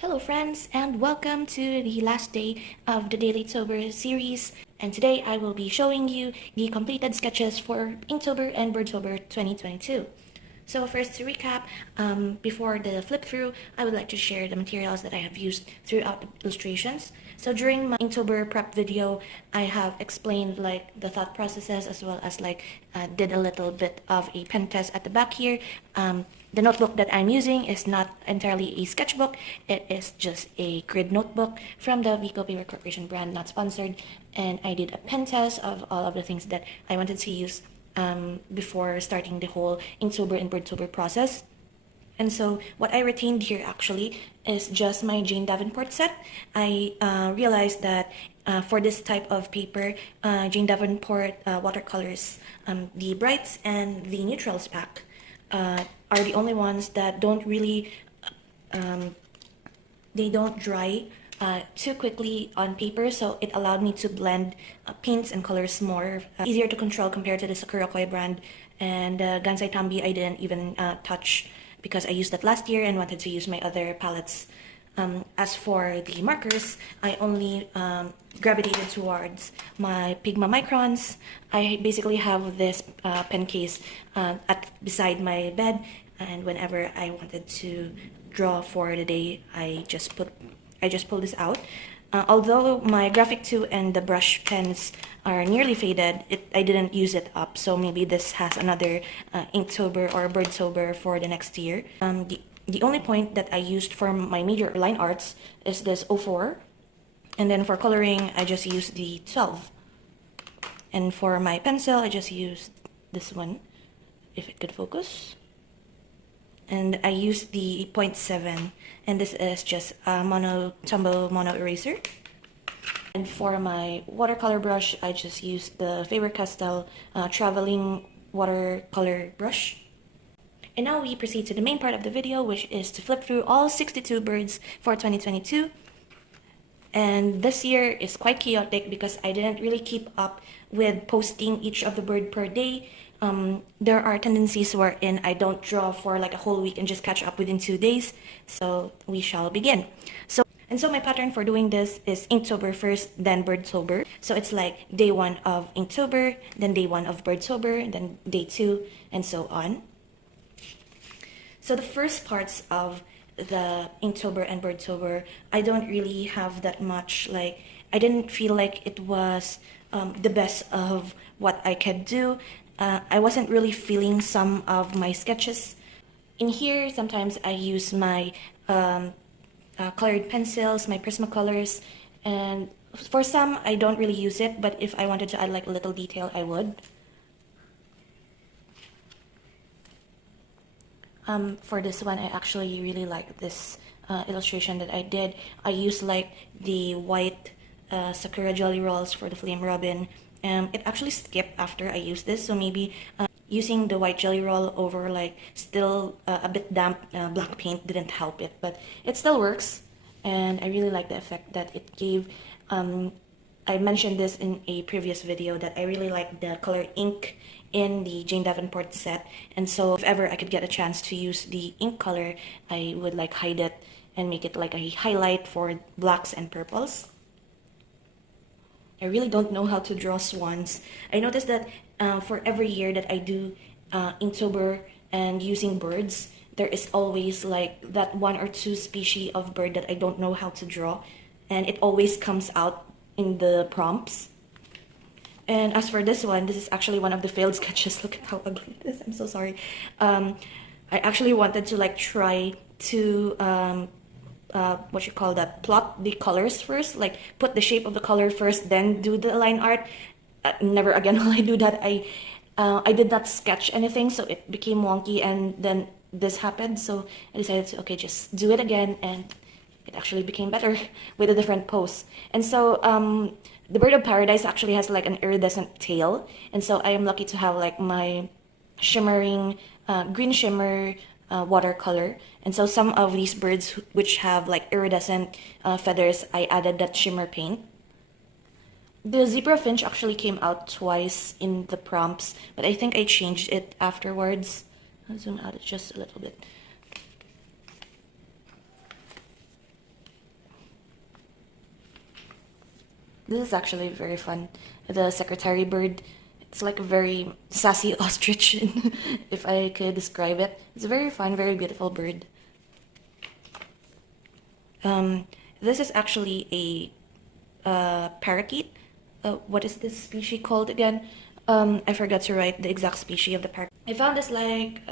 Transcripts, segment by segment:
Hello friends, and welcome to the last day of the Dailytober series. And today I will be showing you the completed sketches for Inktober and Birdtober 2022. So first, to recap, before the flip through, I would like to share the materials that I have used throughout the illustrations. So during my Inktober prep video, I have explained like the thought processes, as well as did a little bit of a pen test at the back here. The notebook that I'm using is not entirely a sketchbook. It is just a grid notebook from the Vllo Paper Corporation brand, not sponsored. And I did a pen test of all of the things that I wanted to use before starting the whole Inktober and Birdtober process. And so what I retained here actually is just my Jane Davenport set. I realized that for this type of paper, Jane Davenport watercolors, the brights and the neutrals pack are the only ones that don't really, they don't dry too quickly on paper, so it allowed me to blend paints and colors more, easier to control compared to the Sakura Koi brand. And Gansai Tambi I didn't even touch because I used that last year and wanted to use my other palettes. As for the markers, I only gravitated towards my Pigma Microns. I basically have this pen case beside my bed, and whenever I wanted to draw for the day, I just pull this out. Although my Graphic 2 and the brush pens are nearly faded, I didn't use it up, so maybe this has another Inktober or Birdtober for the next year. The only point that I used for my major line arts is this 04, and then for coloring I just used the 12. And for my pencil I just used this one, if it could focus. And I used the 0.7, and this is just a Tumble mono eraser. And for my watercolor brush, I just used the Faber-Castell traveling watercolor brush. And now we proceed to the main part of the video, which is to flip through all 62 birds for 2022. And this year is quite chaotic because I didn't really keep up with posting each of the bird per day. There are tendencies wherein I don't draw for like a whole week and just catch up within 2 days. So we shall begin. So my pattern for doing this is Inktober first, then Birdtober. So it's like day 1 of Inktober, then day 1 of Birdtober, then day 2, and so on. So the first parts of the Inktober and Birdtober, I don't really have that much, I didn't feel like it was the best of what I could do. I wasn't really feeling some of my sketches. In here, sometimes I use my colored pencils, my Prismacolors, and for some I don't really use it, but if I wanted to add like a little detail, I would. For this one, I actually really like this illustration that I did. I used like the white Sakura Jelly Rolls for the Flame Robin. It actually skipped after I used this, so maybe using the white jelly roll over still a bit damp black paint didn't help it, but it still works, and I really like the effect that it gave. I mentioned this in a previous video that I really like the color ink in the Jane Davenport set, and so if ever I could get a chance to use the ink color, I would hide it and make it like a highlight for blacks and purples. I really don't know how to draw swans. I noticed that for every year that I do Inktober and using birds, there is always that 1 or 2 species of bird that I don't know how to draw, and it always comes out in the prompts. And as for this one, this is actually one of the failed sketches. Look at how ugly it is. I'm so sorry. I actually wanted to try to plot the colors first, put the shape of the color first, then do the line art. Never again will I do that. I did not sketch anything, so it became wonky, and then this happened, so I decided to, okay, just do it again, and it actually became better with a different pose. And so the Bird of Paradise actually has an iridescent tail, and so I am lucky to have my shimmering green shimmer watercolor. And so some of these birds which have iridescent feathers, I added that shimmer paint. The zebra finch actually came out twice in the prompts, but I think I changed it afterwards. I'll zoom out just a little bit. This is actually very fun. The secretary bird. It's like a very sassy ostrich, if I could describe it. It's a very fun, very beautiful bird. This is actually a parakeet. What is this species called again? I forgot to write the exact species of the parakeet. I found this like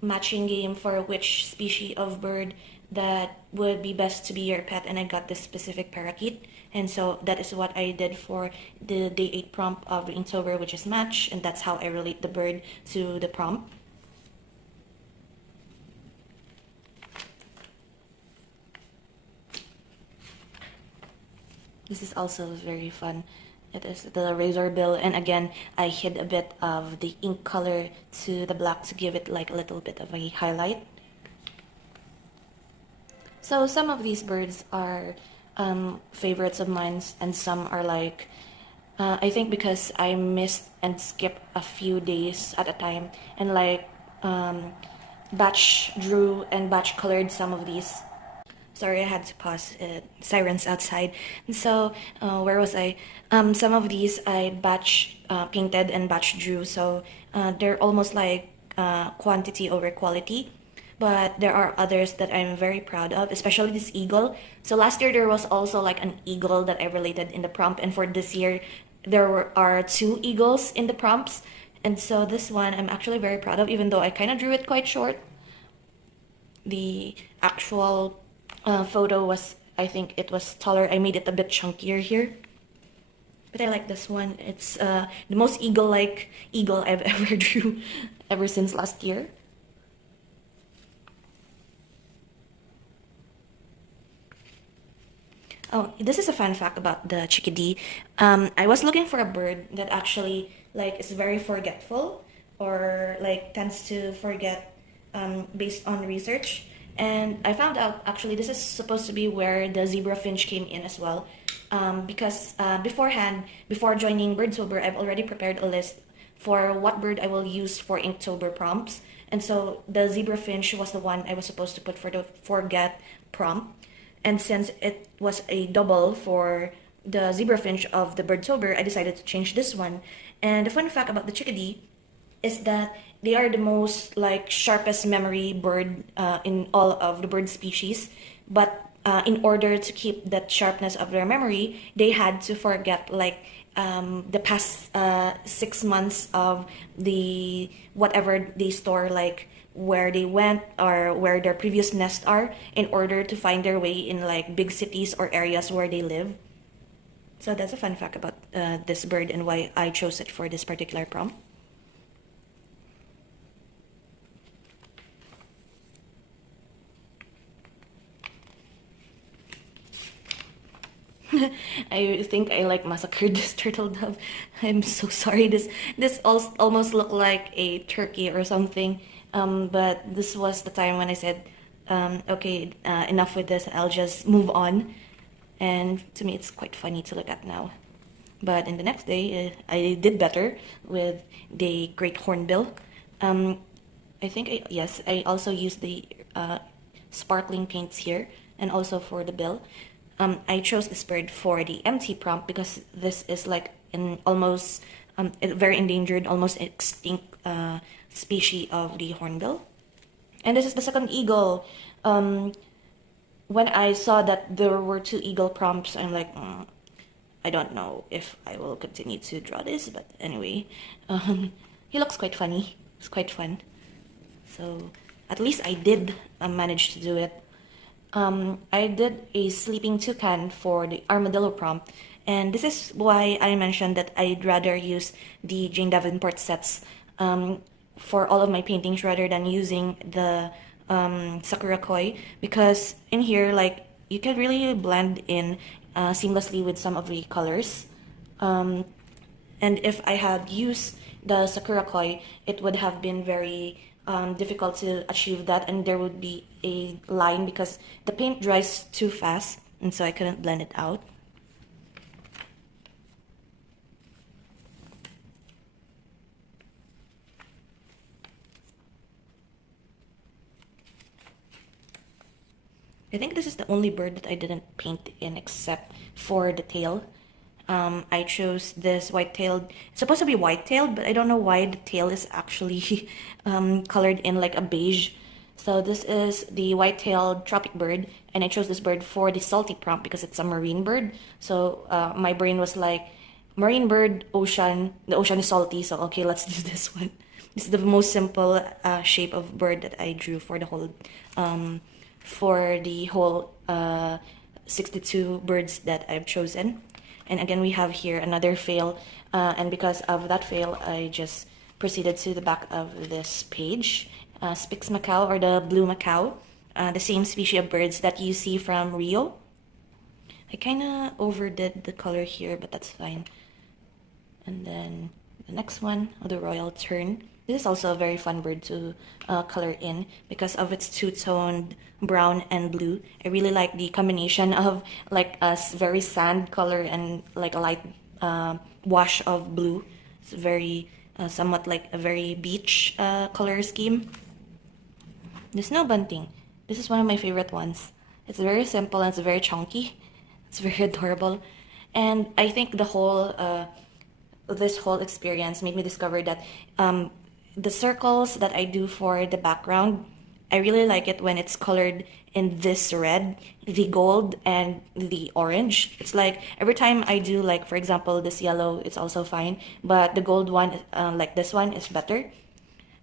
matching game for which species of bird that would be best to be your pet, and I got this specific parakeet, and so that is what I did for the day 8 prompt of the Inktober, which is match, and that's how I relate the bird to the prompt. This is also very fun. It is the razor bill, and again, I hid a bit of the ink color to the black to give it like a little bit of a highlight. So some of these birds are favorites of mine, and some are like, I think because I missed and skipped a few days at a time, and like batch drew and batch colored some of these. Sorry, I had to pause. Sirens outside. And so, where was I? Some of these I batch painted and batch drew, so they're almost like quantity over quality. But there are others that I'm very proud of, especially this eagle. So last year there was also like an eagle that I related in the prompt, and for this year are 2 eagles in the prompts. And so this one I'm actually very proud of, even though I kind of drew it quite short. The actual photo was, I think it was taller. I made it a bit chunkier here. But I like this one. It's the most eagle-like eagle I've ever drew ever since last year. Oh, this is a fun fact about the chickadee. I was looking for a bird that actually like is very forgetful, or like tends to forget based on research. And I found out actually this is supposed to be where the zebra finch came in as well. Because beforehand, before joining Birdtober, I've already prepared a list for what bird I will use for Inktober prompts. And so the zebra finch was the one I was supposed to put for the forget prompt. And since it was a double for the zebra finch of the Birdtober, I decided to change this one. And the fun fact about the chickadee is that they are the most like sharpest memory bird in all of the bird species. But in order to keep that sharpness of their memory, they had to forget like the past 6 months of the whatever they store, like where they went or where their previous nests are, in order to find their way in like big cities or areas where they live. So that's a fun fact about this bird and why I chose it for this particular prompt. I think I like massacred this turtle dove. I'm so sorry. This almost looked like a turkey or something. But this was the time when I said, okay, enough with this. I'll just move on. And to me, it's quite funny to look at now. But in the next day, I did better with the great hornbill. I think yes, I also used the sparkling paints here, and also for the bill. I chose this bird for the empty prompt because this is like an almost very endangered, almost extinct species of the hornbill. And this is the second eagle. When I saw that there were 2 eagle prompts, I'm like, I don't know if I will continue to draw this, but anyway, he looks quite funny. It's quite fun. So at least I did manage to do it. I did a sleeping toucan for the armadillo prompt, and this is why I mentioned that I'd rather use the Jane Davenport sets for all of my paintings rather than using the Sakura Koi, because in here, like, you can really blend in seamlessly with some of the colors. And if I had used the Sakura Koi, it would have been very difficult to achieve that, and there would be a line because the paint dries too fast, and so I couldn't blend it out. I think this is the only bird that I didn't paint in except for the tail. I chose this white-tailed. It's supposed to be white-tailed, but I don't know why the tail is actually colored in like a beige. So this is the white-tailed tropic bird, and I chose this bird for the salty prompt because it's a marine bird. So my brain was like, marine bird, ocean. The ocean is salty, so okay, let's do this one. This is the most simple shape of bird that I drew for the whole um, 62 birds that I've chosen. And again, we have here another fail, and because of that fail, I just proceeded to the back of this page. Spix macaw, or the blue macaw, the same species of birds that you see from Rio. I kind of overdid the color here, but that's fine. And then the next one, the royal tern. This is also a very fun bird to color in because of its two-toned brown and blue. I really like the combination of like a very sand color and like a light wash of blue. It's very somewhat like a very beach color scheme. The snow bunting. This is one of my favorite ones. It's very simple and it's very chunky. It's very adorable. And I think the whole this whole experience made me discover that the circles that I do for the background, I really like it when it's colored in this red, the gold, and the orange. It's like every time I do, like for example, this yellow, it's also fine, but the gold one, like this one, is better.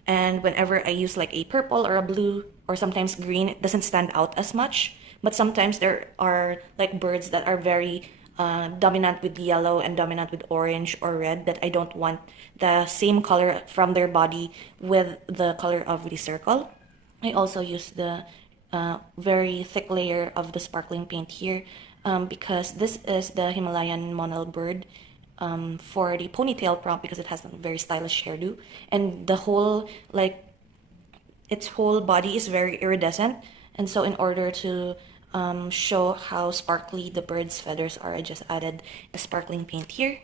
And whenever I use like a purple or a blue or sometimes green, it doesn't stand out as much. But sometimes there are like birds that are very dominant with yellow and dominant with orange or red that I don't want the same color from their body with the color of the circle. I also use the very thick layer of the sparkling paint here because this is the Himalayan monal bird for the ponytail prompt because it has a very stylish hairdo, and the whole like its whole body is very iridescent, and so in order to show how sparkly the bird's feathers are, I just added a sparkling paint here.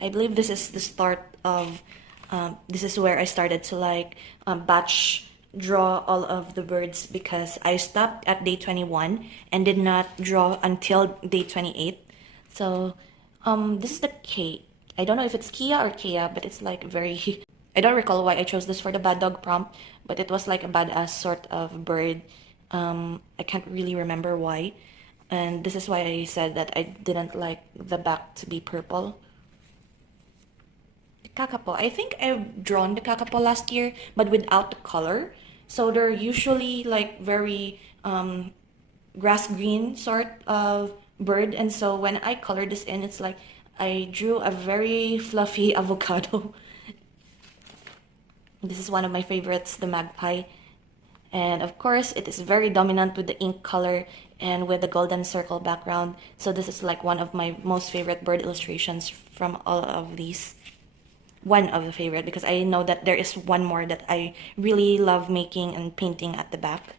I believe this is the start of this is where I started to like batch draw all of the birds because I stopped at day 21 and did not draw until day 28. So this is the K. I don't know if it's Kia or Kia, but it's like very I don't recall why I chose this for the bad dog prompt, but it was like a badass sort of bird. I can't really remember why. And this is why I said that I didn't like the back to be purple. Kakapo. I think I've drawn the kakapo last year, but without the color. So they're usually like very grass green sort of bird. And so when I colored this in, it's like I drew a very fluffy avocado. This is one of my favorites, the magpie. And of course, it is very dominant with the ink color and with the golden circle background. So this is like one of my most favorite bird illustrations from all of these. One of the favorite, because I know that there is one more that I really love making and painting at the back.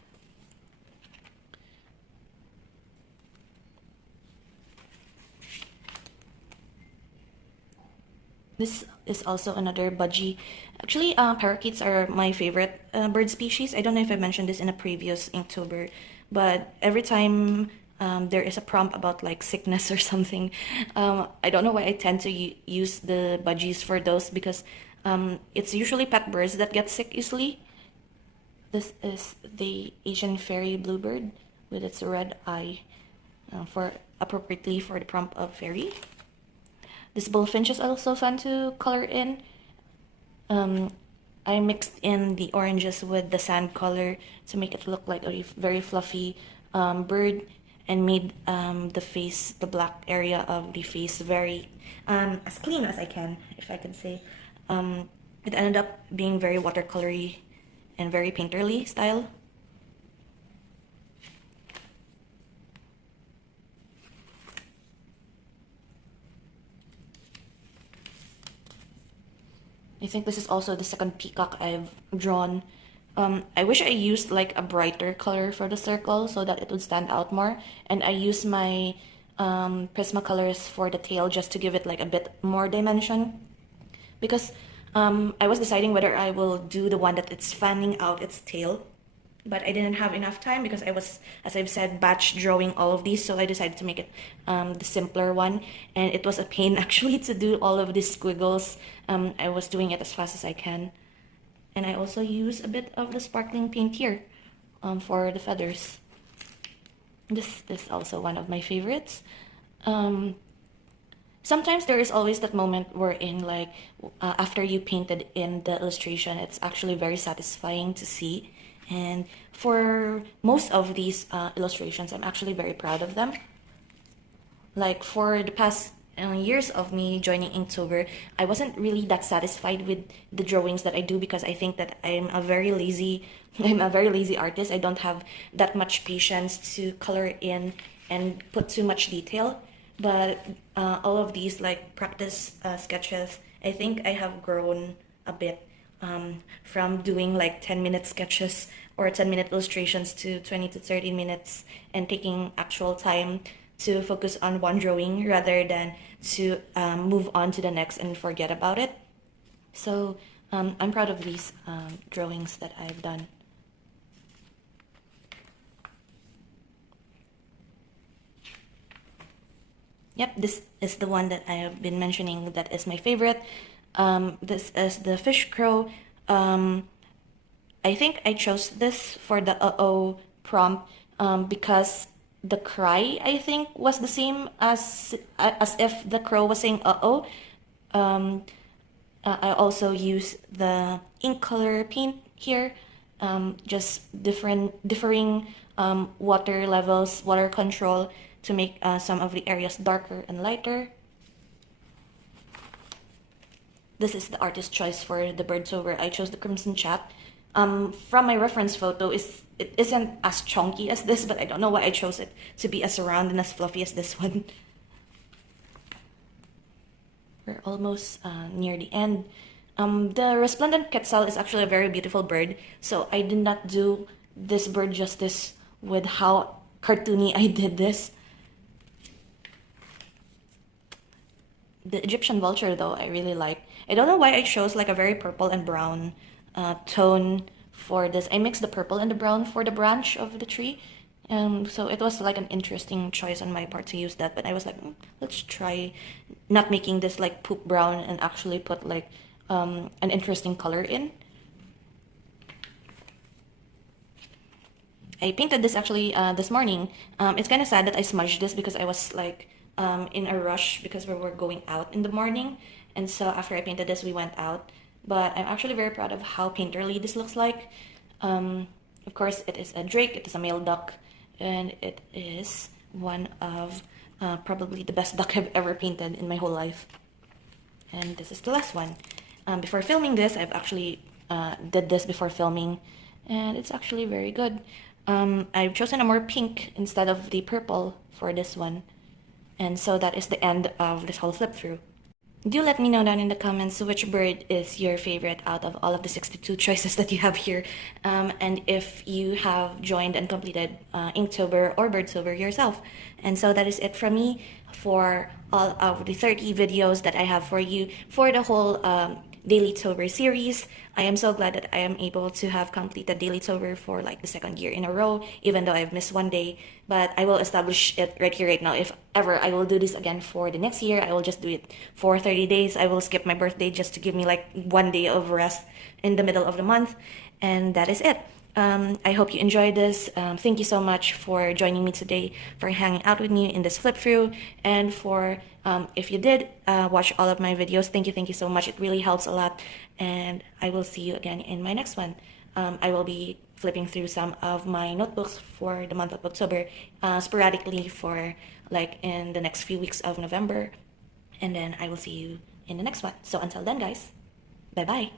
This is also another budgie. Actually, parakeets are my favorite bird species. I don't know if I mentioned this in a previous Inktober, but every time there is a prompt about like sickness or something, I don't know why I tend to use the budgies for those because it's usually pet birds that get sick easily. This is the Asian fairy bluebird with its red eye for appropriately for the prompt of fairy. This bullfinch is also fun to color in. I mixed in the oranges with the sand color to make it look like a very fluffy bird, and made the face, the black area of the face, very as clean as I can, if I can say. It ended up being very watercolory and very painterly style. I think this is also the second peacock I've drawn. I wish I used like a brighter color for the circle so that it would stand out more. And I used my Prismacolors for the tail just to give it like a bit more dimension. Because I was deciding whether I will do the one that it's fanning out its tail. but I didn't have enough time because I was, as I've said, batch drawing all of these, so I decided to make it the simpler one, and it was a pain actually to do all of these squiggles. I was doing it as fast as I can, and I also use a bit of the sparkling paint here for the feathers. This is also one of my favorites. Sometimes there is always that moment wherein, like, after you painted in the illustration, it's actually very satisfying to see. And for most of these illustrations, I'm actually very proud of them. Like, for the past years of me joining Inktober, I wasn't really that satisfied with the drawings that I do because I think that I'm a very lazy artist. I don't have that much patience to color in and put too much detail. But all of these like practice sketches, I think I have grown a bit from doing like 10-minute sketches or 10-minute illustrations to 20 to 30 minutes and taking actual time to focus on one drawing rather than to move on to the next and forget about it. So I'm proud of these drawings that I've done. Yep, this is the one that I have been mentioning that is my favorite. This is the fish crow. I think I chose this for the uh-oh prompt because the cry, I think, was the same as if the crow was saying uh-oh. I also use the ink color paint here, just differing water levels, water control, to make some of the areas darker and lighter. This is the artist choice for the Birdtober. I chose the Crimson Chat. From my reference photo, it isn't as chunky as this, but I don't know why I chose it to be as round and as fluffy as this one. We're almost near the end. The Resplendent Quetzal is actually a very beautiful bird, so I did not do this bird justice with how cartoony I did this. The Egyptian vulture, though, I really like. I don't know why I chose like a very purple and brown tone for this. I mixed the purple and the brown for the branch of the tree. So it was like an interesting choice on my part to use that. But I was like, let's try not making this like poop brown and actually put like an interesting color in. I painted this actually this morning. It's kind of sad that I smudged this because I was like in a rush because we were going out in the morning, and so after I painted this we went out. But I'm actually very proud of how painterly this looks like. Of course, it is a drake, it is a male duck, and it is one of probably the best duck I've ever painted in my whole life. And this is the last one. Before filming this, I've actually did this before filming, and it's actually very good. I've chosen a more pink instead of the purple for this one. And so that is the end of this whole flip through. Do let me know down in the comments which bird is your favorite out of all of the 62 choices that you have here. And if you have joined and completed Inktober or Birdtober yourself. And so that is it from me for all of the 30 videos that I have for you for the whole Dailytober series. I am so glad that I am able to have completed Dailytober for like the second year in a row, even though I've missed one day. But I will establish it right here, right now. If ever I will do this again for the next year, I will just do it for 30 days. I will skip my birthday just to give me like one day of rest in the middle of the month. And that is it. I hope you enjoyed this. Thank you so much for joining me today, for hanging out with me in this flip through, and for if you did watch all of my videos, thank you so much. It really helps a lot, and I will see you again in my next one. I will be flipping through some of my notebooks for the month of October, sporadically for like in the next few weeks of November, and then I will see you in the next one. So until then, guys, bye bye.